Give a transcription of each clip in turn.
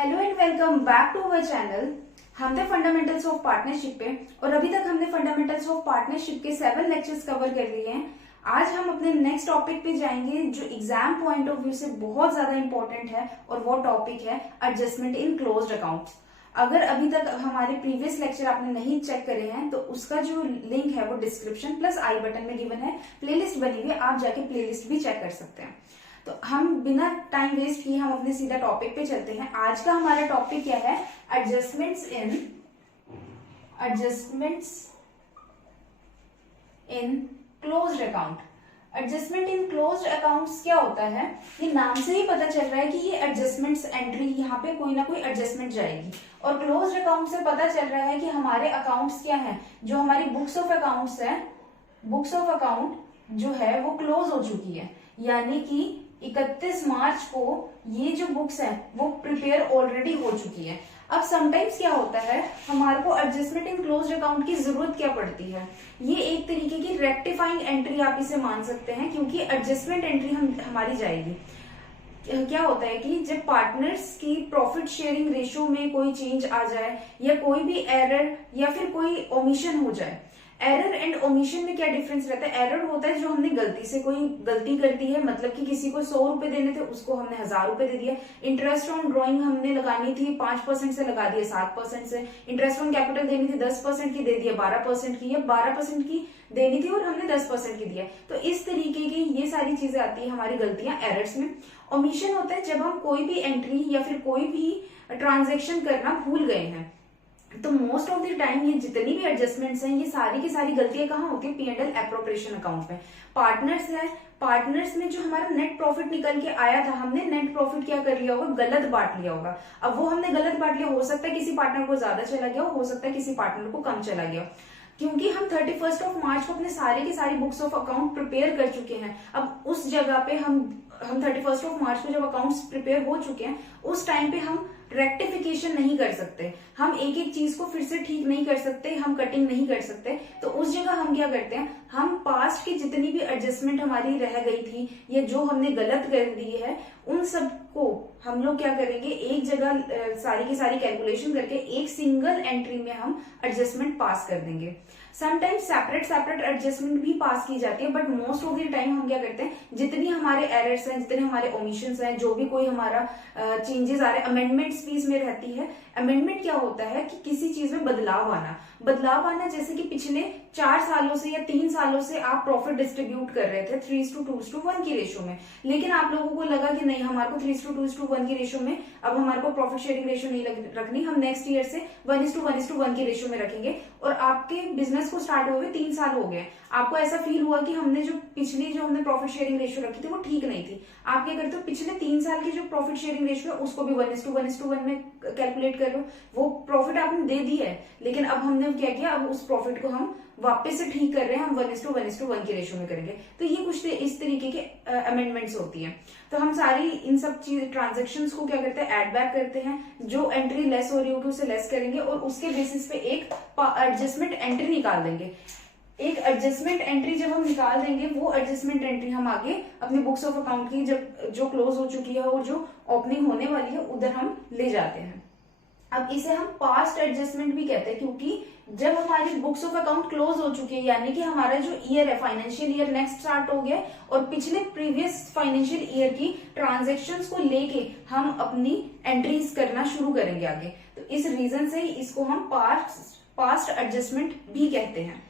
Hello and welcome back to our channel. हमने fundamentals of partnership पे और अभी तक हमने फंडामेंटल्स ऑफ पार्टनरशिप के 7 लेक्चर्स कवर कर लिए हैं। आज हम अपने नेक्स्ट टॉपिक पे जाएंगे जो एग्जाम पॉइंट ऑफ व्यू से बहुत ज्यादा इंपॉर्टेंट है और वो टॉपिक है एडजस्टमेंट इन क्लोज्ड अकाउंट्स। अगर अभी तक हमारे प्रीवियस लेक्चर आपने नहीं चेक करे हैं तो उसका जो लिंक है वो डिस्क्रिप्शन प्लस आई बटन में गिवन है। प्लेलिस्ट बनी हुई है, आप जाके प्लेलिस्ट भी चेक कर सकते हैं। तो हम बिना टाइम वेस्ट किए हम अपने सीधा टॉपिक पे चलते हैं। आज का हमारा टॉपिक क्या है? Adjustments in closed account. Adjustment in closed accounts क्या होता है? ये नाम से ही पता चल रहा है कि ये एडजस्टमेंट्स एंट्री, यहाँ पे कोई ना कोई एडजस्टमेंट जाएगी। और क्लोज्ड अकाउंट से पता चल रहा है कि हमारे अकाउंट्स क्या है, जो हमारी बुक्स ऑफ अकाउंट्स है, बुक्स ऑफ अकाउंट जो है वो क्लोज हो चुकी है। यानी कि 31 मार्च को ये जो बुक्स है वो प्रिपेयर ऑलरेडी हो चुकी है। अब समटाइम्स क्या होता है, हमारे को एडजस्टमेंट इन क्लोज्ड अकाउंट की जरूरत क्या पड़ती है? ये एक तरीके की रेक्टिफाइंग एंट्री आप इसे मान सकते हैं, क्योंकि एडजस्टमेंट एंट्री हमारी जाएगी। क्या होता है कि जब पार्टनर्स की प्रॉफिट शेयरिंग रेशियो में कोई चेंज आ जाए या कोई भी एरर या फिर कोई ओमिशन हो जाए। एरर एंड ओमिशन में क्या डिफरेंस रहता है? एरर होता है जो हमने गलती से कोई गलती कर दी है, मतलब कि किसी को 100 रुपए देने थे उसको हमने 1000 रुपए दे दिया। इंटरेस्ट ऑन ड्रॉइंग हमने लगानी थी 5% से लगा दिया 7% से। इंटरेस्ट ऑन कैपिटल देनी थी 10% की, दे दिया 12% की, या 12% की देनी थी और हमने 10% की दिया। तो इस तरीके की ये सारी चीजें आती है हमारी गलतियां एरर्स में। ओमिशन होता है जब हम कोई भी एंट्री या फिर कोई भी ट्रांजेक्शन करना भूल गए हैं। तो मोस्ट ऑफ द टाइम ये जितनी भी एडजस्टमेंट्स हैं, ये सारी की सारी गलतियां कहाँ होती है? P&L एप्रोप्रिएशन अकाउंट में। पार्टनर्स है, पार्टनर्स में जो हमारा नेट प्रॉफिट निकल के आया था, हमने नेट प्रॉफिट क्या कर लिया होगा? गलत बांट लिया होगा। अब वो हमने गलत बांट लिया, हो सकता है किसी पार्टनर को ज्यादा चला गया हो सकता है किसी पार्टनर को कम चला गया। क्योंकि हम 31 मार्च को अपने सारे की सारी बुक्स ऑफ अकाउंट प्रिपेयर कर चुके हैं। अब उस जगह पे हम 31 मार्च को जब अकाउंट्स प्रिपेयर हो चुके हैं, उस टाइम पे हम रेक्टिफिकेशन नहीं कर सकते, हम एक एक चीज को फिर से ठीक नहीं कर सकते, हम कटिंग नहीं कर सकते। तो उस जगह हम क्या करते हैं, हम पास्ट की जितनी भी एडजस्टमेंट हमारी रह गई थी या जो हमने गलत कर दी है, उन सबको हम लोग क्या करेंगे, एक जगह सारी की सारी कैलकुलेशन करके एक सिंगल एंट्री में हम एडजस्टमेंट पास कर देंगे। समटाइम्स सेपरेट एडजस्टमेंट भी पास की जाती है, but most of the time हम क्या करते हैं, जितनी हमारे एरर्स हैं, जितने हमारे ओमिशंस हैं, जो भी कोई हमारा चेंजेस आ रहे हैं, अमेंडमेंट्स भी इसमें रहती है। अमेंडमेंट क्या होता है कि किसी चीज में बदलाव आना, जैसे कि पिछले 4 सालों से या 3 सालों से आप प्रॉफिट डिस्ट्रीब्यूट कर रहे थे 3:2:1 की रेशियो में, लेकिन आप लोगों को लगा कि नहीं, हमारे को 3:2:1 की रेशियो में अब हमारे को प्रॉफिट शेयरिंग रेशियो नहीं रखनी, हम नेक्स्ट ईयर से 1:1:1 की रेशियो में रखेंगे। और आपके बिजनेस को स्टार्ट हुए 3 साल हो गए, आपको ऐसा फील हुआ कि हमने जो हमने प्रॉफिट शेयरिंग रेशियो रखी थी वो ठीक नहीं थी। आप क्या करते हो, पिछले 3 साल की जो प्रॉफिट शेयरिंग रेशियो है उसको भी 1:1:1 में कैलकुलेट कर रहे हो। वो प्रॉफिट आपने दे दी है, लेकिन अब हमने क्या किया, अब उस प्रॉफिट को हम वापस से ठीक कर रहे हैं, हम 1:1:1 की रेशियो में करेंगे। तो ये कुछ इस तरीके के अमेंडमेंट्स होती है। तो हम सारी इन सब चीज ट्रांजेक्शंस को क्या करते हैं, एड बैक करते हैं, जो एंट्री लेस हो रही होगी उसे लेस करेंगे और उसके बेसिस पे एक एडजस्टमेंट एंट्री निकाल देंगे। एक एडजस्टमेंट एंट्री जब हम निकाल देंगे, वो एडजस्टमेंट एंट्री हम आगे अपनी बुक्स ऑफ अकाउंट की जो क्लोज हो चुकी है और जो ओपनिंग होने वाली है उधर हम ले जाते हैं। अब इसे हम पास्ट एडजस्टमेंट भी कहते हैं, क्योंकि जब हमारी बुक्स ऑफ अकाउंट क्लोज हो चुकी है, यानी कि हमारा जो ईयर है, फाइनेंशियल ईयर नेक्स्ट स्टार्ट हो गया और पिछले प्रीवियस फाइनेंशियल ईयर की ट्रांजैक्शंस को लेके हम अपनी एंट्रीज करना शुरू करेंगे आगे। तो इस रीजन से इसको हम पास्ट एडजस्टमेंट भी कहते हैं।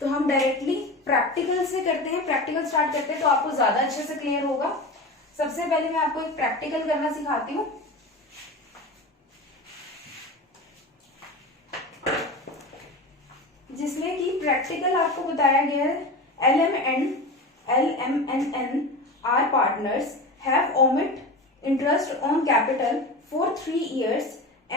तो हम डायरेक्टली प्रैक्टिकल से करते हैं, प्रैक्टिकल स्टार्ट करते हैं तो आपको ज्यादा अच्छे से क्लियर होगा। सबसे पहले मैं आपको एक प्रैक्टिकल करना सिखाती हूँ, जिसमें कि प्रैक्टिकल आपको बताया गया है, LMNN are partners have omit interest on capital for 3 years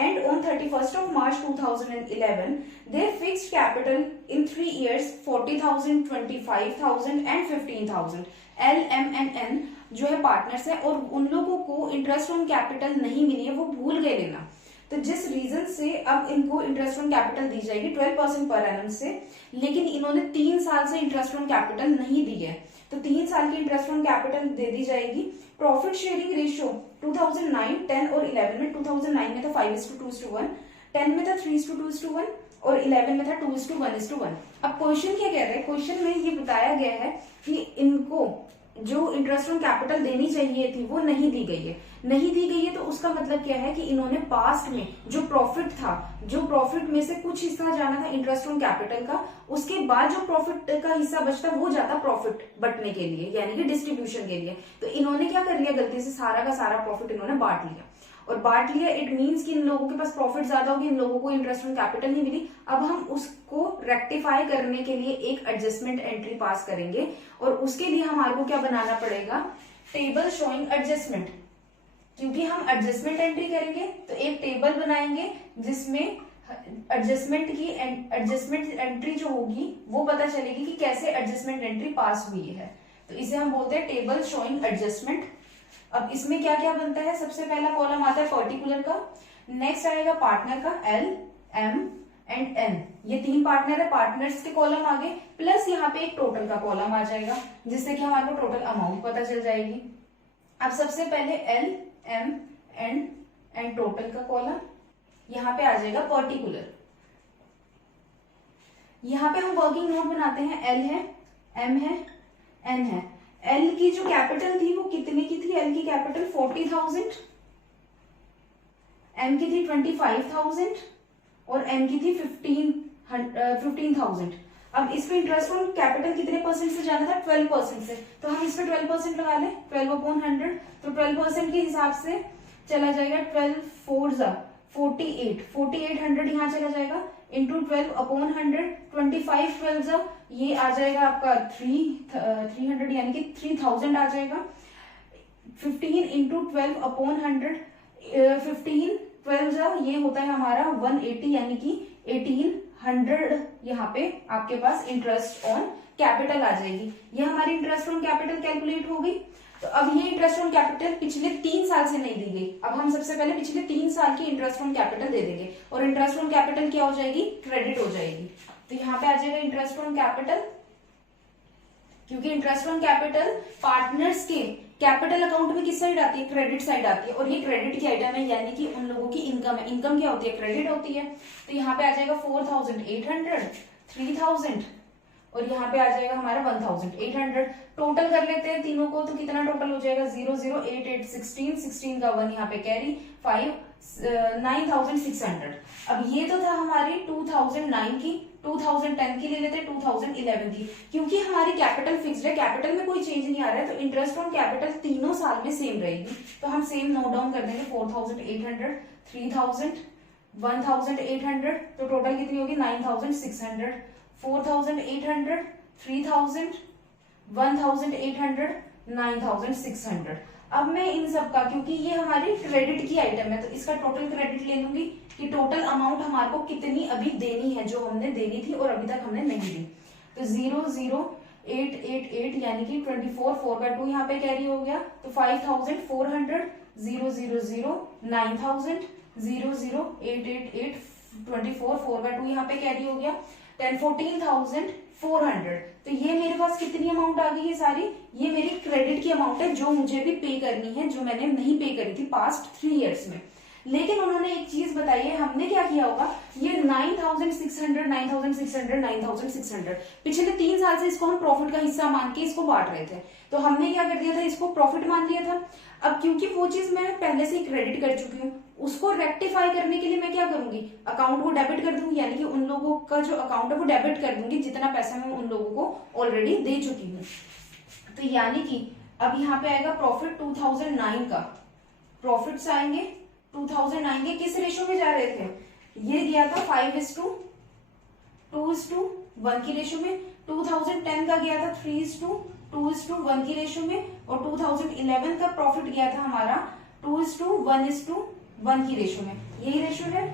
and on 31st March 2011 they fixed capital in 3 years 40,000, 25,000 and 15,000। LMNN जो है पार्टनर्स है और उन लोगों को इंटरेस्ट ऑन कैपिटल नहीं मिली है, वो भूल गए लेना। तो जिस रीजन से अब इनको इंटरेस्ट ऑन कैपिटल दी जाएगी 12% पर एनम से, लेकिन इन्होंने 3 साल से इंटरेस्ट ऑन कैपिटल नहीं दी है, तो 3 साल की इंटरेस्ट ऑन कैपिटल दे दी जाएगी। प्रॉफिट शेयरिंग रेशियो 2009, 10 और 11 में 2009 में था 5:2:1, 10 में था 3:2:1 और 11 में था 2:1:1। अब क्वेश्चन क्या कह रहा है, क्वेश्चन में ये बताया गया है कि इनको जो इंटरेस्ट ऑन कैपिटल देनी चाहिए थी वो नहीं दी गई है। नहीं दी गई है तो उसका मतलब क्या है कि इन्होंने पास्ट में जो प्रॉफिट था, जो प्रॉफिट में से कुछ हिस्सा जाना था इंटरेस्ट ऑन कैपिटल का, उसके बाद जो प्रॉफिट का हिस्सा बचता वो जाता प्रॉफिट बंटने के लिए, यानी कि डिस्ट्रीब्यूशन के लिए। तो इन्होंने क्या कर लिया, गलती से सारा का सारा प्रॉफिट इन्होंने बांट लिया, और बांट लिया इट मीन्स कि इन लोगों के पास प्रॉफिट ज्यादा होगी, इन लोगों को इंटरेस्ट ऑन कैपिटल नहीं मिली। अब हम उसको रेक्टिफाई करने के लिए एक एडजस्टमेंट एंट्री पास करेंगे, और उसके लिए हमारे को क्या बनाना पड़ेगा, टेबल शोइंग एडजस्टमेंट। क्योंकि हम एडजस्टमेंट एंट्री करेंगे तो एक टेबल बनाएंगे जिसमें एडजस्टमेंट एंट्री जो होगी वो पता चलेगी कि कैसे एडजस्टमेंट एंट्री पास हुई है। तो इसे हम बोलते हैं टेबल शोइंग एडजस्टमेंट। अब इसमें क्या क्या बनता है, सबसे पहला कॉलम आता है पर्टिकुलर का, नेक्स्ट आएगा पार्टनर का L, M एंड N, ये 3 पार्टनर है, पार्टनर्स के कॉलम आगे, प्लस यहाँ पे एक टोटल का कॉलम आ जाएगा जिससे कि हमारे को टोटल अमाउंट पता चल जाएगी। अब सबसे पहले L, M एंड टोटल का कॉलम, यहाँ पे आ जाएगा पर्टिकुलर। यहाँ पे हम वर्किंग नोट बनाते हैं, L है, M है, N है। L की जो कैपिटल थी वो कितने की थी, L की कैपिटल 40,000, M की थी 25,000 और N की थी 15,000। अब इस पे इंटरेस्ट ऑन कैपिटल कितने परसेंट से जाना था, 12% से, तो हम इस पे 12% लगा लें, 12/100, तो 12% के हिसाब से चला जाएगा 12 4 48, 4800 यहाँ चला जाएगा, इंटू 12/100, 25 12 ये आ जाएगा आपका 300 यानी कि 3000 आ जाएगा, 15 इंटू 12/100, 15 12 ये होता है हमारा 180 यानी कि 1800 यहाँ पे आपके पास इंटरेस्ट ऑन कैपिटल आ जाएगी। ये हमारी इंटरेस्ट ऑन कैपिटल कैलकुलेट हो गई। तो अब ये इंटरेस्ट ऑन कैपिटल पिछले 3 साल से नहीं दी गई, अब हम सबसे पहले पिछले 3 साल की इंटरेस्ट ऑन कैपिटल दे देंगे, और इंटरेस्ट ऑन कैपिटल क्या हो जाएगी, क्रेडिट हो जाएगी। तो यहाँ पे आ जाएगा इंटरेस्ट ऑन कैपिटल, क्योंकि इंटरेस्ट ऑन कैपिटल पार्टनर्स के कैपिटल अकाउंट में किस साइड आती है, क्रेडिट साइड आती है, और ये क्रेडिट की आइटम है, यानी कि उन लोगों की इनकम है। इनकम क्या होती है, क्रेडिट होती है। तो यहाँ पे आ जाएगा 4,800, 3,000 और यहाँ पे आ जाएगा हमारा 1,800। टोटल कर लेते हैं तीनों को, तो कितना टोटल हो जाएगा, 0 0 8 8 16, 16 का 1 यहाँ पे कैरी, 5 9,600। अब ये तो था हमारी 2009 की, 2010 की ले लेते हैं, 2011 की, क्योंकि हमारी कैपिटल फिक्स्ड है, कैपिटल में कोई चेंज नहीं आ रहा है, तो इंटरेस्ट ऑन कैपिटल तीनों साल में सेम रहेगी। तो हम सेम नोट डाउन कर देंगे, 4,800, 3,000, 1,800, तो टोटल कितनी होगी, 9,600, 4,800, 3,000, 1,800, 9,600। अब मैं इन सब का, क्योंकि ये हमारी क्रेडिट की आइटम है, तो इसका टोटल क्रेडिट ले लूंगी कि टोटल अमाउंट हमारे को कितनी अभी देनी है, जो हमने देनी थी और अभी तक हमने नहीं दी। तो 0 0 8 8 8 यानी कि 24, 4 का 2 यहाँ पे कैरी हो गया, तो 5,400, 0 0 0 9,000, 0 0 8 8 8 24, 4 का 2 यहाँ पे कैरी हो गया, 14,400। तो ये मेरे पास कितनी अमाउंट आ गई है सारी, ये मेरी क्रेडिट की अमाउंट है जो मुझे भी पे करनी है, जो मैंने नहीं पे करी थी पास्ट 3 इयर्स में। लेकिन उन्होंने एक चीज बताई है, हमने क्या किया होगा, ये 9,600 9,600 9,600 पिछले 3 साल से इसको हम प्रॉफिट का हिस्सा मान के इसको बांट रहे थे, तो हमने क्या कर दिया था, इसको प्रॉफिट मान लिया था। अब क्योंकि वो चीज मैं पहले से ही क्रेडिट कर चुकी हूँ, उसको रेक्टिफाई करने के लिए मैं क्या करूंगी, अकाउंट को डेबिट कर दूंगी, यानी कि उन लोगों का जो अकाउंट है वो डेबिट कर दूंगी जितना पैसा मैं उन लोगों को ऑलरेडी दे चुकी हूँ। तो यानी कि अब यहाँ पे आएगा प्रॉफिट 2009 का, प्रॉफिट्स आएंगे 2009 के किस रेशो में जा रहे थे, ये गया था 5:2:1 की रेशो में, 2010 का गया था 3:2:1 की रेशो में, और 2011 का प्रॉफिट गया था हमारा 2:1:1 की रेशो में। यही रेशो है,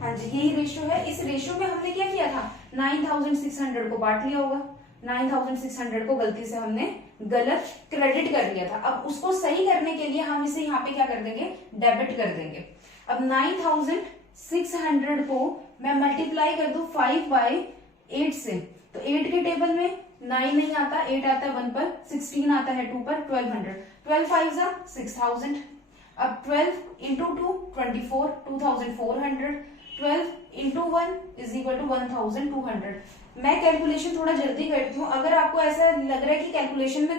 हाँ जी यही रेशो है। इस रेशो में हमने क्या किया था, 9,600 को बांट लिया होगा, 9,600 को गलती से हमने गलत क्रेडिट कर लिया था। अब उसको सही करने के लिए हम इसे यहाँ पे क्या कर देंगे, डेबिट कर देंगे। अब 9,600 को मैं मल्टीप्लाई कर दूं 5/8 से, तो 8 के टेबल में 9 नहीं आता, 8 आता है 1 पर, 16 आता है 2 पर, 1200, 12 5 6,000। अब 12 into 2 24, 2400, 12 into 1 is equal to 1200। मैं कैलकुलेशन थोड़ा जल्दी करती हूँ, अगर आपको ऐसा लग रहा है कि कैलकुलेशन में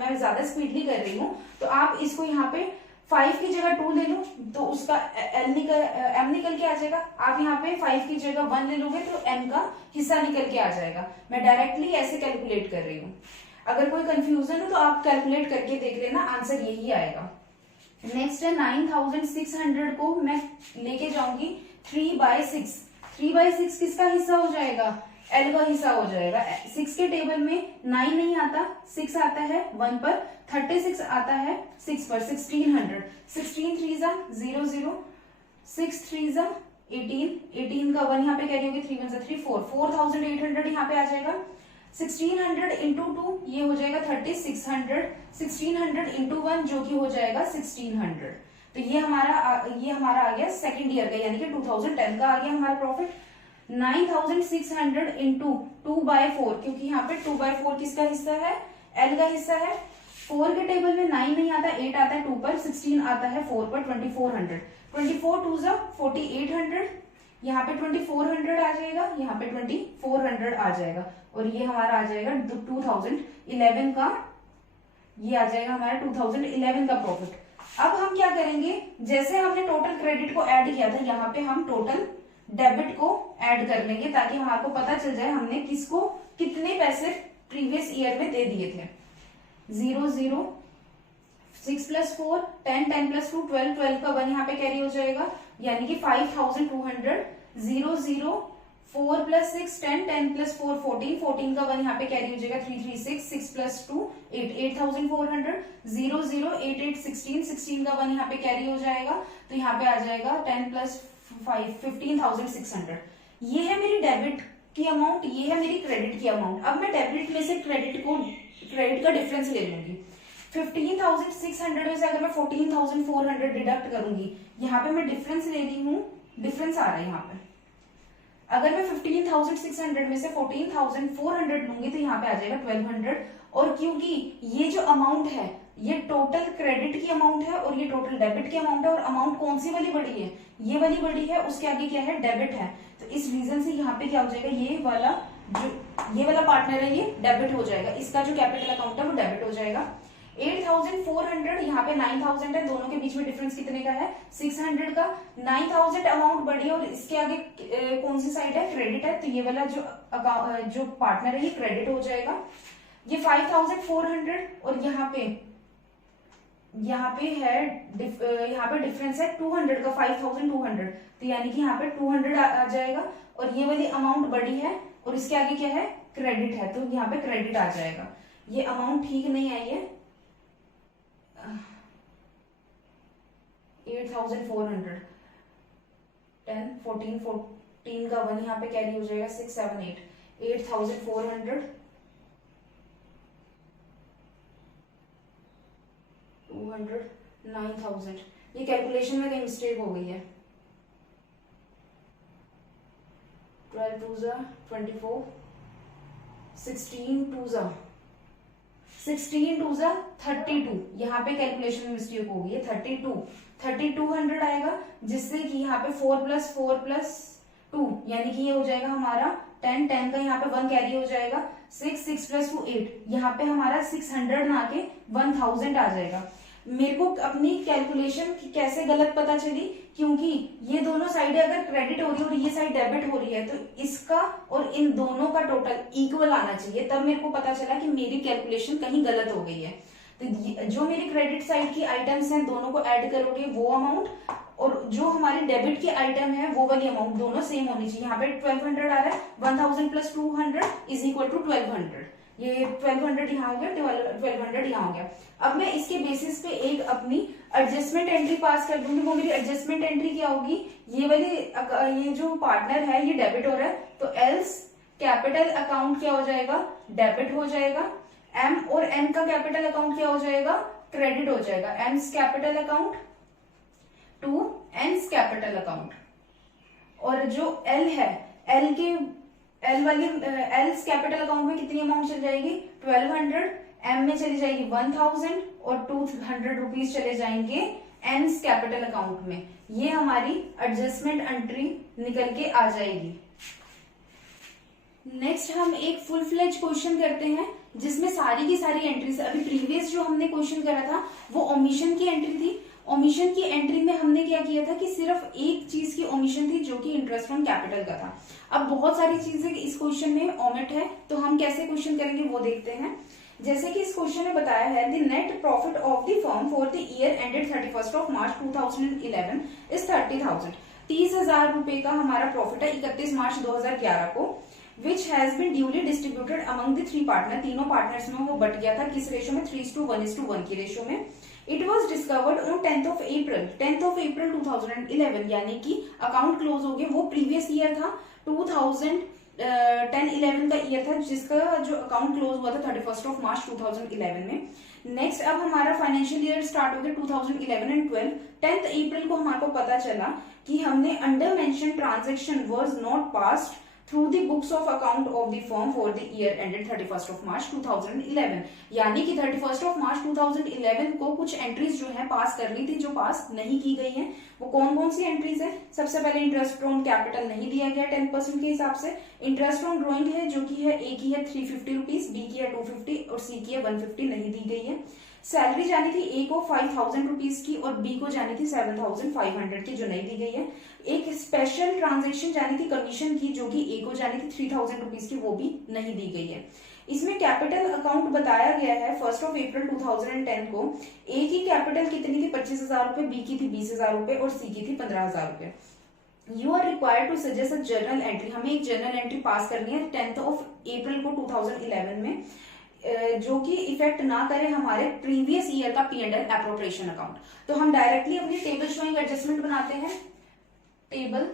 मैं ज्यादा स्पीडली कर रही हूँ तो आप इसको यहाँ पे 5 की जगह 2 ले लो तो उसका एम निकल के आ जाएगा। आप यहाँ पे 5 की जगह 1 ले लोगे तो एम का हिस्सा निकल के आ जाएगा। मैं डायरेक्टली ऐसे कैलकुलेट कर रही हूँ। अगर कोई कंफ्यूजन हो तो आप कैलकुलेट करके देख लेना, आंसर यही आएगा। नेक्स्ट है 9600 को मैं लेके जाऊंगी 3/6। 3/6 किसका हिस्सा हो जाएगा? एल का हिस्सा हो जाएगा। 6 के टेबल में 9 नहीं आता, 6 आता है 1 पर, 36 आता है 6 पर, 1600। 16 3 जा 00, 6 3 जा 18, 18 का 1 यहाँ पे कैरी होगी, 3 1 जा 3 4, 4800 यहाँ पे आ जाएगा। 1600 इंटू 2 ये हो जाएगा 3600, 1600 इंटू 1 जो कि हो जाएगा 1600। तो ये हमारा आ गया सेकेंड ईयर का, यानी कि 2010 का आ गया हमारा प्रॉफिट। 9600 इंटू 2/4, क्योंकि यहाँ पे 2/4 किसका हिस्सा है? एल का हिस्सा है। 4 के टेबल में 9 नहीं आता, 8 आता है 2 पर, 16 आता है 4 पर, 2400। 24 2 जा 4800, यहाँ पे 2400 आ जाएगा, यहाँ पे 2400 आ जाएगा, और ये हमारा आ जाएगा 2011 का, ये आ जाएगा हमारा 2011 का प्रॉफिट। अब हम क्या करेंगे, जैसे हमने टोटल क्रेडिट को ऐड किया था, यहाँ पे हम टोटल डेबिट को ऐड कर लेंगे ताकि हमारे को पता चल जाए हमने किसको कितने पैसे प्रीवियस ईयर में दे दिए थे। 0 0, 6 + 4 10, 10 + 2 12, 12 का 1 यहाँ पे कैरी हो जाएगा, यानी कि 5200। 0 0, 4 + 6 10, 10 + 4 14, 14 का 1 यहाँ पे कैरी हो जाएगा, 336, 6 + 2 8, 8400। 0 0, 8 8 16, 16 का 1 यहाँ पे कैरी हो जाएगा, तो यहाँ पे आ जाएगा 10 + 5 15600। ये है मेरी डेबिट की अमाउंट, ये है मेरी क्रेडिट की अमाउंट। अब मैं डेबिट में से क्रेडिट का डिफरेंस ले लूंगी। 15600 में से अगर मैं 14400 डिडक्ट करूंगी, यहाँ पे मैं डिफरेंस ले रही हूँ, डिफरेंस आ रहा है यहाँ पे। अगर मैं 15600 में से 14400 लूंगी तो यहाँ पे आ जाएगा 1200। और क्योंकि ये जो अमाउंट है ये टोटल क्रेडिट की अमाउंट है और ये टोटल डेबिट की अमाउंट है, और अमाउंट कौन सी वाली बड़ी है? ये वाली बड़ी है, उसके आगे क्या है? डेबिट है। तो इस रीजन से यहाँ पे क्या हो जाएगा, ये वाला पार्टनर है ये डेबिट हो जाएगा, इसका जो कैपिटल अकाउंट है वो डेबिट हो जाएगा। 8400, यहाँ पे 9000 है, दोनों के बीच में डिफरेंस कितने का है? 600 का। 9000 अमाउंट बढ़ी और इसके आगे कौन सी साइड है? क्रेडिट है, तो ये वाला जो पार्टनर है ये क्रेडिट हो जाएगा। ये 5400 और यहाँ पे डिफरेंस है 200 का, 5200, तो यानी कि यहाँ पे 200 आ जाएगा, और ये वाली अमाउंट बड़ी है और इसके आगे क्या है? क्रेडिट है, तो यहाँ पे क्रेडिट आ जाएगा। ये अमाउंट ठीक नहीं आई है, 8400, 10 14 14 का 1 यहाँ पे कैरी हो जाएगा, 6 7 8, 8400, 200, 9000। ये कैलकुलेशन में कहीं मिस्टेक हो गई है। 12 2 जा 24, 16 2 जा 32, यहाँ पे कैलकुलेशन में मिस्टेक हो गई है। 3200 आएगा, जिससे कि यहाँ पे 4 + 4 + 2 यानी कि ये हो जाएगा हमारा 10, 10 का यहाँ पे 1 कैरी हो जाएगा, 6 6 + 2 8, यहाँ पे हमारा 600 ना आके 1000 आ जाएगा। मेरे को अपनी कैलकुलेशन कैसे गलत पता चली, क्योंकि ये दोनों साइडें अगर क्रेडिट हो रही है और ये साइड डेबिट हो रही है, तो इसका और इन दोनों का टोटल इक्वल आना चाहिए, तब मेरे को पता चला कि मेरी कैलकुलेशन कहीं गलत हो गई है। तो जो मेरी क्रेडिट साइड की आइटम्स हैं दोनों को ऐड करोगे वो अमाउंट, और जो हमारी डेबिट की आइटम है वो वाली अमाउंट दोनों सेम होनी चाहिए। यहाँ पे 1200 आ रहा है, 1000 + 200 इज इक्वल टू 1200। ये 1200 यहाँ हो गया, 1200 यहाँ हो गया। अब मैं इसके बेसिस पे एक अपनी एडजस्टमेंट एंट्री पास कर दूंगी। वो मेरी एडजस्टमेंट एंट्री क्या होगी, ये जो पार्टनर है ये डेबिट हो रहा है, तो एल्स कैपिटल अकाउंट क्या हो जाएगा? डेबिट हो जाएगा। एम और एन का कैपिटल अकाउंट क्या हो जाएगा? क्रेडिट हो जाएगा। M's capital account to N's capital account. और जो एल है, एल्स कैपिटल अकाउंट में कितनी अमाउंट चल जाएगी? 1200। एम में चली जाएगी 1000 और 200 रुपीज चले जाएंगे एंड्स कैपिटल अकाउंट में, ये हमारी एडजस्टमेंट एंट्री निकल के आ जाएगी। नेक्स्ट हम एक फुल फ्लेज क्वेश्चन करते हैं जिसमें सारी की सारी एंट्रीज, अभी प्रीवियस जो हमने क्वेश्चन करा था वो ओमिशन की एंट्री थी। ओमिशन की एंट्री में हमने क्या किया था कि सिर्फ एक चीज की ओमिशन थी जो कि इंटरेस्ट ऑन कैपिटल का था। अब बहुत सारी चीजें इस क्वेश्चन में ओमिट है, तो हम कैसे क्वेश्चन करेंगे वो देखते हैं। जैसे कि इस क्वेश्चन में बताया है the net profit of the firm for the year ended 31 मार्च 2011 इज 30,000। 30,000 रुपए का हमारा प्रॉफिट है 31 मार्च 2011 को, which has been duly distributed among the 3 पार्टनर। तीनों पार्टनर्स में वो बट गया था किस रेशो में, 3:1:1 की रेशो में। It was discovered on 10th of April 2011, यानी कि अकाउंट क्लोज हो गया, वो प्रीवियस ईयर था 2010-11 का ईयर था जिसका जो अकाउंट क्लोज हुआ था 31 मार्च 2011 में। नेक्स्ट अब हमारा फाइनेंशियल ईयर स्टार्ट हो गया 2011 एंड 12। 10th अप्रैल को हमारे को पता चला कि हमने under mention transaction was not passed through the books of account of the firm for the year ended 31 मार्च 2011, यानी कि 31 मार्च 2011 को कुछ एंट्रीज जो है पास करनी थी जो पास नहीं की गई हैं। वो कौन कौन सी एंट्रीज है? सबसे पहले इंटरेस्ट ऑन कैपिटल नहीं दिया गया 10% के हिसाब से। इंटरेस्ट ऑन ड्रॉइंग है जो कि है, ए की है 350 रुपीज, बी की है 250 और सी की है 150 नहीं दी गई है। सैलरी जानी थी ए को 5,000 रुपीज की और बी को जानी थी 7,500 की जो नहीं दी गई है। एक स्पेशल ट्रांजेक्शन जानी थी कमीशन की जो कि ए को जानी थी 3,000 रुपीज की, वो भी नहीं दी गई है। इसमें कैपिटल अकाउंट बताया गया है 1 अप्रैल 2010 को। ए की कैपिटल कितनी थी? 25,000 रुपए, बी की थी 20,000 रुपए और सी की थी 15,000 रुपए। You are required to suggest a journal entry, हमें एक जर्नल एंट्री पास करनी है 10th अप्रैल को 2011 में, जो कि इफेक्ट ना करे हमारे प्रीवियस ईयर का P&L एप्रोप्रिएशन अकाउंट। तो हम डायरेक्टली अपनी टेबल शोइंग एडजस्टमेंट बनाते हैं। टेबल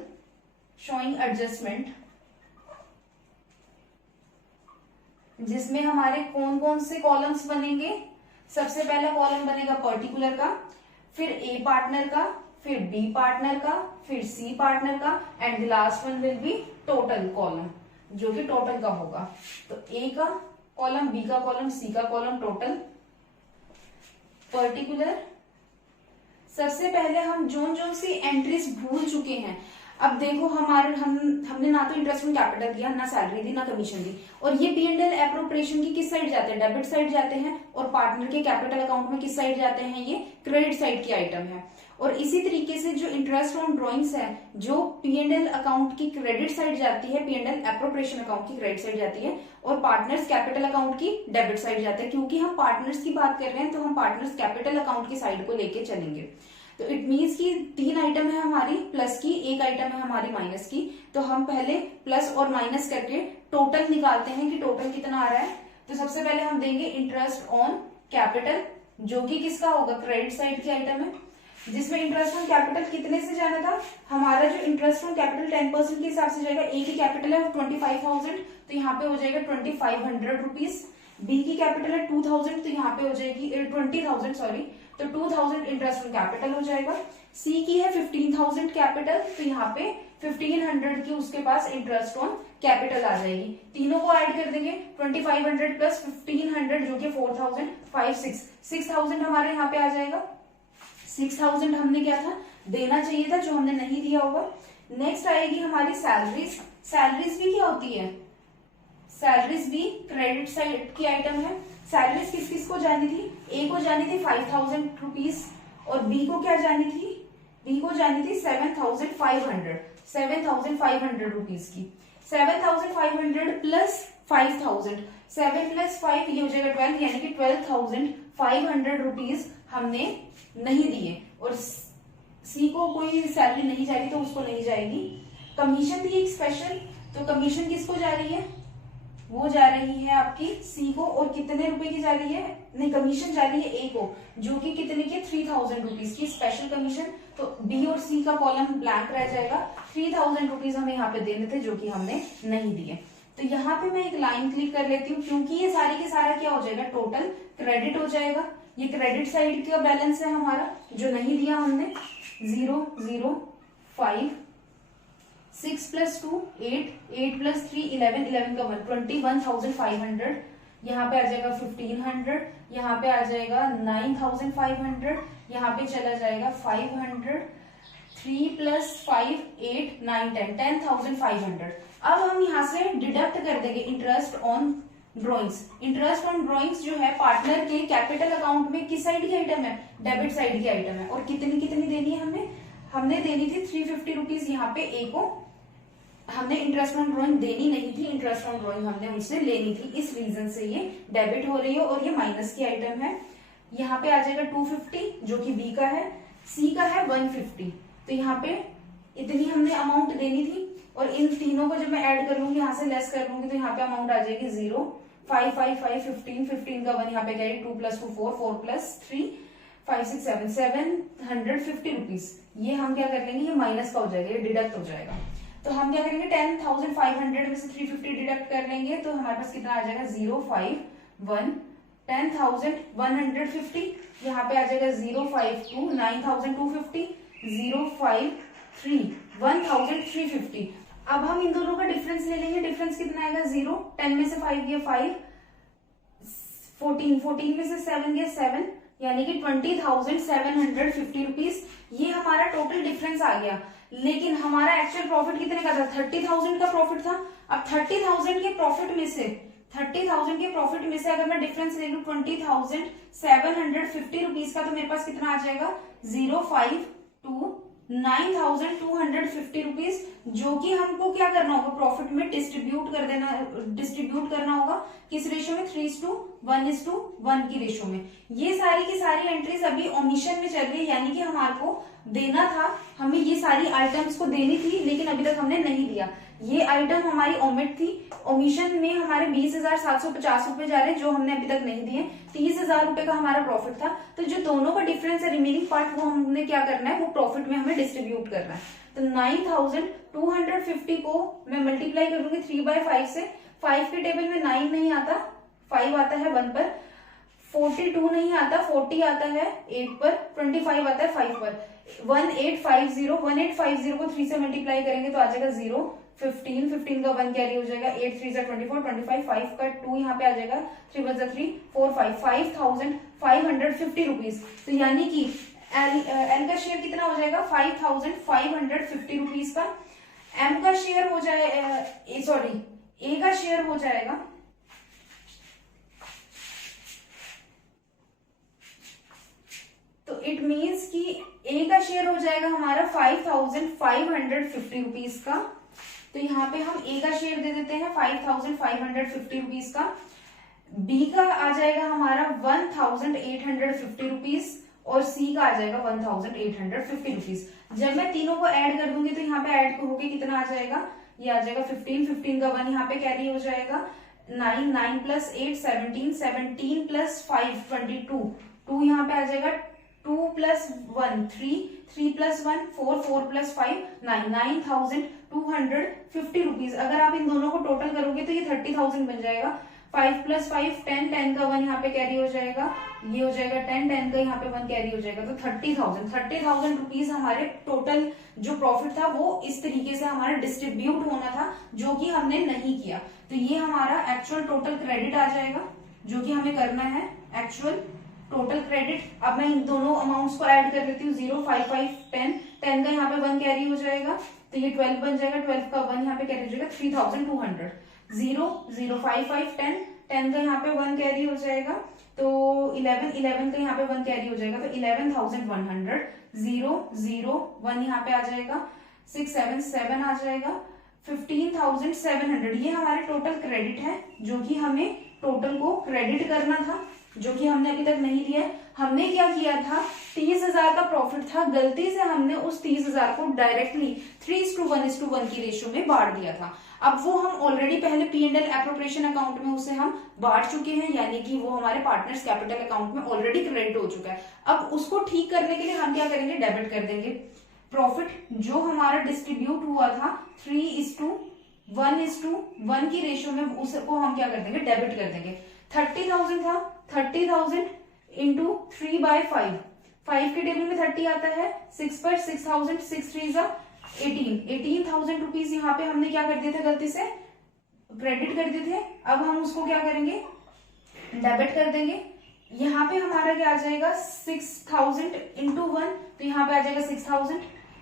शोइंग एडजस्टमेंट, जिसमें हमारे कौन कौन से कॉलम्स बनेंगे? सबसे पहला कॉलम बनेगा पर्टिकुलर का, फिर ए पार्टनर का, फिर बी पार्टनर का, फिर सी पार्टनर का, and the last one will be total column, जो कि टोटल का होगा। तो ए का कॉलम, बी का कॉलम, सी का कॉलम, टोटल, पर्टिकुलर। सबसे पहले हम जोन जोन सी एंट्रीज भूल चुके हैं। अब देखो हमने ना तो इंटरेस्ट ऑन कैपिटल दिया, ना सैलरी दी, ना कमीशन दी, और ये P&L एप्रोप्रिएशन की किस साइड जाते हैं? डेबिट साइड जाते हैं। और पार्टनर के कैपिटल अकाउंट में किस साइड जाते हैं? ये क्रेडिट साइड की आइटम है। और इसी तरीके से जो इंटरेस्ट ऑन ड्रॉइंग्स है, जो P&L अकाउंट की क्रेडिट साइड जाती है, P&L एप्रोप्रिएशन अकाउंट की क्रेडिट साइड जाती है, और पार्टनर्स कैपिटल अकाउंट की डेबिट साइड जाते हैं। क्योंकि हम पार्टनर्स की बात कर रहे हैं तो हम पार्टनर्स कैपिटल अकाउंट की साइड को लेके चलेंगे। तो इट मीन्स कि 3 आइटम है हमारी प्लस की, 1 आइटम है हमारी माइनस की। तो हम पहले प्लस और माइनस करके टोटल निकालते हैं कि टोटल कितना आ रहा है। तो सबसे पहले हम देंगे इंटरेस्ट ऑन कैपिटल, जो कि किसका होगा? क्रेडिट साइड की आइटम है, जिसमें इंटरेस्ट ऑन कैपिटल कितने से जाना था? हमारा जो इंटरेस्ट ऑन कैपिटल 10% के हिसाब से जाएगा। ए की कैपिटल है 25,000, तो यहाँ पे हो जाएगा 2,500 रुपीज। बी की कैपिटल है 2,000, तो यहाँ पे हो जाएगी 20,000 सॉरी, तो 2,000 इंटरेस्ट ऑन कैपिटल हो जाएगा। सी की है 15,000 कैपिटल, तो यहाँ पे 1,500 की उसके पास इंटरेस्ट ऑन कैपिटल आ जाएगी। तीनों को ऐड कर देंगे, 2,500 प्लस 1,500 जो कि 4,000, 6,000 हमारे यहाँ पे आ जाएगा। 6,000 हमने क्या था? देना चाहिए था, जो हमने नहीं दिया होगा। नेक्स्ट आएगी हमारी सैलरीज। सैलरीज भी क्या होती है? सैलरीज भी क्रेडिट साइड की आइटम है। सैलरीज किस किस को जानी थी? ए को जानी थी 5,000 रुपीज और बी को क्या जानी थी? बी को जानी थी 7,500 रुपीज की। 7,500 प्लस 5,000, 7 प्लस 5 ये हो जाएगा 12, यानी कि 12,500 रुपीज हमने नहीं दिए। और सी को कोई सैलरी नहीं जा रही तो उसको नहीं जाएगी। कमीशन थी एक स्पेशल, तो कमीशन किसको जा रही है? वो जा रही है आपकी सी को, और कितने रुपए की जा रही है? नहीं, कमीशन जा रही है ए को, जो कि कितने की? 3,000 रुपीज की स्पेशल कमीशन। तो बी और सी का कॉलम ब्लैंक रह जाएगा। 3,000 रुपीज हमें यहाँ पे देने थे जो कि हमने नहीं दिए। तो यहाँ पे मैं एक लाइन क्लिक कर लेती हूँ, क्योंकि ये सारी के सारा क्या हो जाएगा? टोटल क्रेडिट हो जाएगा। ये क्रेडिट साइड का बैलेंस है हमारा, जो नहीं दिया हमने। 0, 0, 5, 6 प्लस 2 8, 8 प्लस 3 11, 11 का 1, 21,500, यहाँ पे आ जाएगा 1500, यहाँ पे आ जाएगा 9500, यहाँ पे चला जाएगा 500, 3 + 5 8 9 10 10,500। अब हम यहाँ से डिडक्ट कर देंगे interest on drawings. Interest on drawings जो है पार्टनर के कैपिटल अकाउंट में किस साइड की आइटम है, डेबिट साइड की आइटम है। और कितनी कितनी देनी है हमें, हमने देनी थी 350 रुपीज यहाँ पे ए को, हमने इंटरेस्ट ऑन ड्रॉइंग देनी नहीं थी, इंटरेस्ट ऑन ड्रॉइंग हमने उनसे लेनी थी, इस रीजन से ये डेबिट हो रही है और ये माइनस की आइटम है। यहाँ पे आ जाएगा 250 जो कि बी का है, सी का है 150। तो यहाँ पे इतनी हमने अमाउंट देनी थी और इन तीनों को जब मैं ऐड कर लूंगी, यहाँ से लेस कर लूंगी, तो यहाँ पे अमाउंट आ जाएगी 0, 5 5 5 15 15 का 1 यहाँ पे क्या 2 + 2 4 4 + 3 5 6 7 750 रुपीज। ये हम क्या कर लेंगे, ये माइनस का हो जाएगा, ये डिडक्ट हो जाएगा। तो हम क्या करेंगे 10,500 में से 350 डिडक्ट कर लेंगे, तो हमारे पास कितना आ जाएगा 0 5 1 10,150। यहाँ पे आ जाएगा 0 5 2 9,250 0 5 3 1,350। अब हम इन दोनों का डिफरेंस ले लेंगे, डिफरेंस कितना आएगा 0, 10 में से 5 गया 5, 14 में से 7 गया 7, यानी कि 20,750 रुपीज। ये हमारा टोटल डिफरेंस आ गया। लेकिन हमारा एक्चुअल प्रॉफिट कितने का था, 30,000 का प्रॉफिट था। अब 30,000 के प्रॉफिट में से अगर मैं डिफरेंस ले लूं 20,750 रुपीज का, तो मेरे पास कितना आ जाएगा 0 5 2 9,250 रुपीज, जो कि हमको क्या करना होगा, प्रॉफिट में डिस्ट्रीब्यूट करना होगा। किस रेशियो में, 3:1 की रेशियो में। ये सारी की सारी एंट्रीज अभी ओमिशन में चल रही है, यानी कि हमारे को देना था, हमें ये सारी आइटम्स को देनी थी, लेकिन अभी तक हमने नहीं दिया। ये आइटम हमारी ओमिट थी, ओमिशन में हमारे 20,750 रुपए जा रहे हैं, जो हमने अभी तक नहीं दिए। 30,000 रुपए का हमारा प्रॉफिट था। तो जो दोनों का डिफरेंस है, रिमेनिंग पार्ट, वो हमने क्या करना है, वो प्रॉफिट में हमें डिस्ट्रीब्यूट करना है। तो 9,250 को मैं मल्टीप्लाई कर लूंगी 3/5 से। 5 के टेबल में 9 नहीं आता, 5 आता है 1 पर, 42 नहीं आता, 40 आता है 8 पर, 25 आता है 5 पर। 1850 को 3 से मल्टीप्लाई करेंगे तो आ जाएगा 0, 15 का 1 कैरी हो जाएगा, 8 3 24, 25 5 का 2 यहाँ पे आ जाएगा, 3 + 3 4 5 5,550 रुपीज। तो यानी कि एल का शेयर कितना हो जाएगा 5,550 रुपीज का। एम का शेयर हो जाए ए का शेयर हो जाएगा तो इट मीन्स कि ए का शेयर हो जाएगा हमारा 5,550 रुपीज का। तो यहाँ पे हम ए का शेयर दे देते हैं 5,550 रुपीज का। बी का आ जाएगा हमारा 1,850 रुपीज और सी का आ जाएगा 1,850 रुपीज। जब मैं तीनों को ऐड कर दूंगी तो यहाँ पे ऐड होके कितना आ जाएगा, ये आ जाएगा 15 का 1 यहाँ पे कैरी हो जाएगा, 9 + 8 17 17 + 5 22 2 यहाँ पे आ जाएगा, 2 + 1 3 3 + 1 4 4 + 5 9 9,250 रुपीज। अगर आप इन दोनों को टोटल करोगे तो ये 30,000 बन जाएगा। 5 + 5 10 10 का 1 यहाँ पे कैरी हो जाएगा, ये हो जाएगा 10 10 का यहाँ पे 1 कैरी हो जाएगा। तो 30,000 रुपीज हमारे टोटल जो प्रॉफिट था वो इस तरीके से हमारा डिस्ट्रीब्यूट होना था, जो कि हमने नहीं किया। तो ये हमारा एक्चुअल टोटल क्रेडिट आ जाएगा, जो कि हमें करना है एक्चुअल टोटल क्रेडिट। अब मैं इन दोनों अमाउंट्स को ऐड कर लेती हूँ, 0 5 5 10 10 का यहाँ पे 1 कैरी हो जाएगा, तो ये 12 बन जाएगा, 12 का 1 यहाँ पे कैरी हो जाएगा 3,200। 0 0 5 5 10 10 का यहाँ पे 1 कैरी हो जाएगा, तो 11 का यहाँ पे 1 कैरी हो जाएगा, तो 11,100। 0 0 1 यहाँ पे आ जाएगा, 6 7 7 आ जाएगा, 15,700। ये हमारे टोटल क्रेडिट है, जो कि हमें टोटल को क्रेडिट करना था, जो कि हमने अभी तक नहीं दिया है। हमने क्या किया था, 30,000 का प्रॉफिट था, गलती से हमने उस 30,000 को डायरेक्टली 3:1 की रेशियो में बांट दिया था। अब वो हम ऑलरेडी पहले P&L एप्रोप्रिएशन अकाउंट में उसे हम बांट चुके हैं, यानी कि वो हमारे पार्टनर्स कैपिटल अकाउंट में ऑलरेडी क्रेडिट हो चुका है। अब उसको ठीक करने के लिए हम क्या करेंगे, डेबिट कर देंगे। प्रॉफिट जो हमारा डिस्ट्रीब्यूट हुआ था 3:1 की रेशियो में, उसको हम क्या कर देंगे, डेबिट कर देंगे। 30,000 था, 30,000 इंटू 3/5, 5 के टेबल में 30 आता है, 6 पर 6,000, 6 3 18,000 रुपीज यहाँ पे हमने क्या कर दिए थे, गलती से क्रेडिट कर दिए थे। अब हम उसको क्या करेंगे, डेबिट कर देंगे। यहाँ पे हमारा क्या आ जाएगा 6000 इंटू 1, तो यहाँ पे आ जाएगा 6000।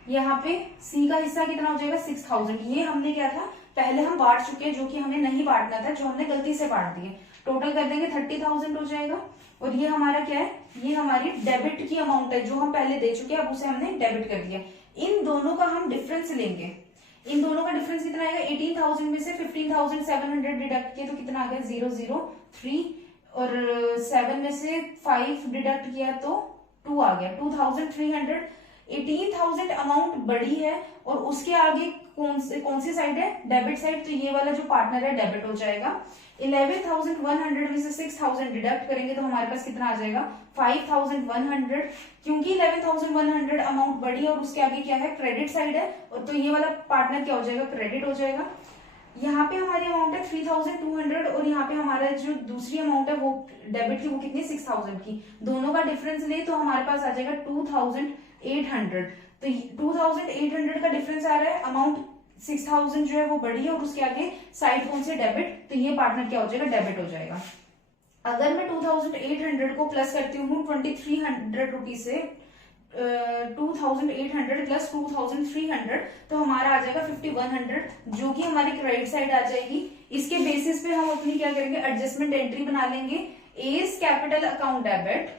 यहाँ पे सी का हिस्सा कितना हो जाएगा 6000। ये हमने क्या था पहले हम बांट चुके हैं, जो कि हमें नहीं बांटना था, जो हमने गलती से बांट दिए। टोटल कर देंगे 30000 हो जाएगा। और ये हमारा क्या है, ये हमारी डेबिट की अमाउंट है जो हम पहले दे चुके हैं, अब उसे हमने डेबिट कर दिया। इन दोनों का हम डिफरेंस लेंगे। इन दोनों का डिफरेंस कितना आएगा, 18000 में से 15700 डिडक्ट किया तो कितना आ गया 003, और 7 में से 5 डिडक्ट किया तो 2 आ गया 2300। 18000 अमाउंट बड़ी है और उसके आगे कौन सी साइड है, डेबिट साइड, तो ये वाला जो पार्टनर है डेबिट हो जाएगा। 11100 में से 6000 डिडक्ट करेंगे तो हमारे पास कितना आ जाएगा 5100। क्योंकि 11100 अमाउंट बड़ी है और उसके आगे क्या है क्रेडिट साइड है, और तो ये वाला पार्टनर क्या हो जाएगा क्रेडिट हो जाएगा। यहाँ पे हमारी अमाउंट है 3200 और यहाँ पे हमारा जो दूसरी अमाउंट है वो डेबिट की, वो कितनी 6000 की। दोनों का डिफरेंस ले तो हमारे पास आ जाएगा 2800। तो 2800 का डिफरेंस आ रहा है, अमाउंट 6000 जो है वो बड़ी है और उसके आगे साइड कौन से डेबिट, तो ये पार्टनर क्या हो जाएगा डेबिट हो जाएगा। अगर मैं 2800 को प्लस करती हूँ 2300 रुपीज से 2800 प्लस 2300, तो हमारा आ जाएगा 5100, जो कि हमारी क्रेडिट साइड आ जाएगी। इसके बेसिस पे हम अपनी क्या करेंगे एडजस्टमेंट एंट्री बना लेंगे। A's capital account debit,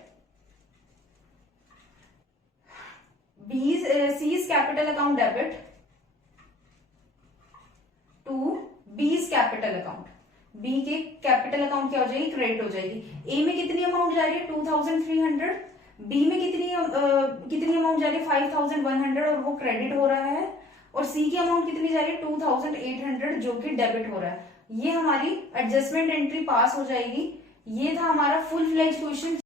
C's capital account debit to B's capital account. B के कैपिटल अकाउंट क्या हो जाएगी क्रेडिट हो जाएगी। ए में कितनी अमाउंट जा रही है 2300, बी में कितनी अमाउंट जा रही है 5100 और वो क्रेडिट हो रहा है, और सी की अमाउंट कितनी जा रही है 2800 जो कि डेबिट हो रहा है। ये हमारी एडजस्टमेंट एंट्री पास हो जाएगी। ये था हमारा फुल फ्लेज क्वेश्चन।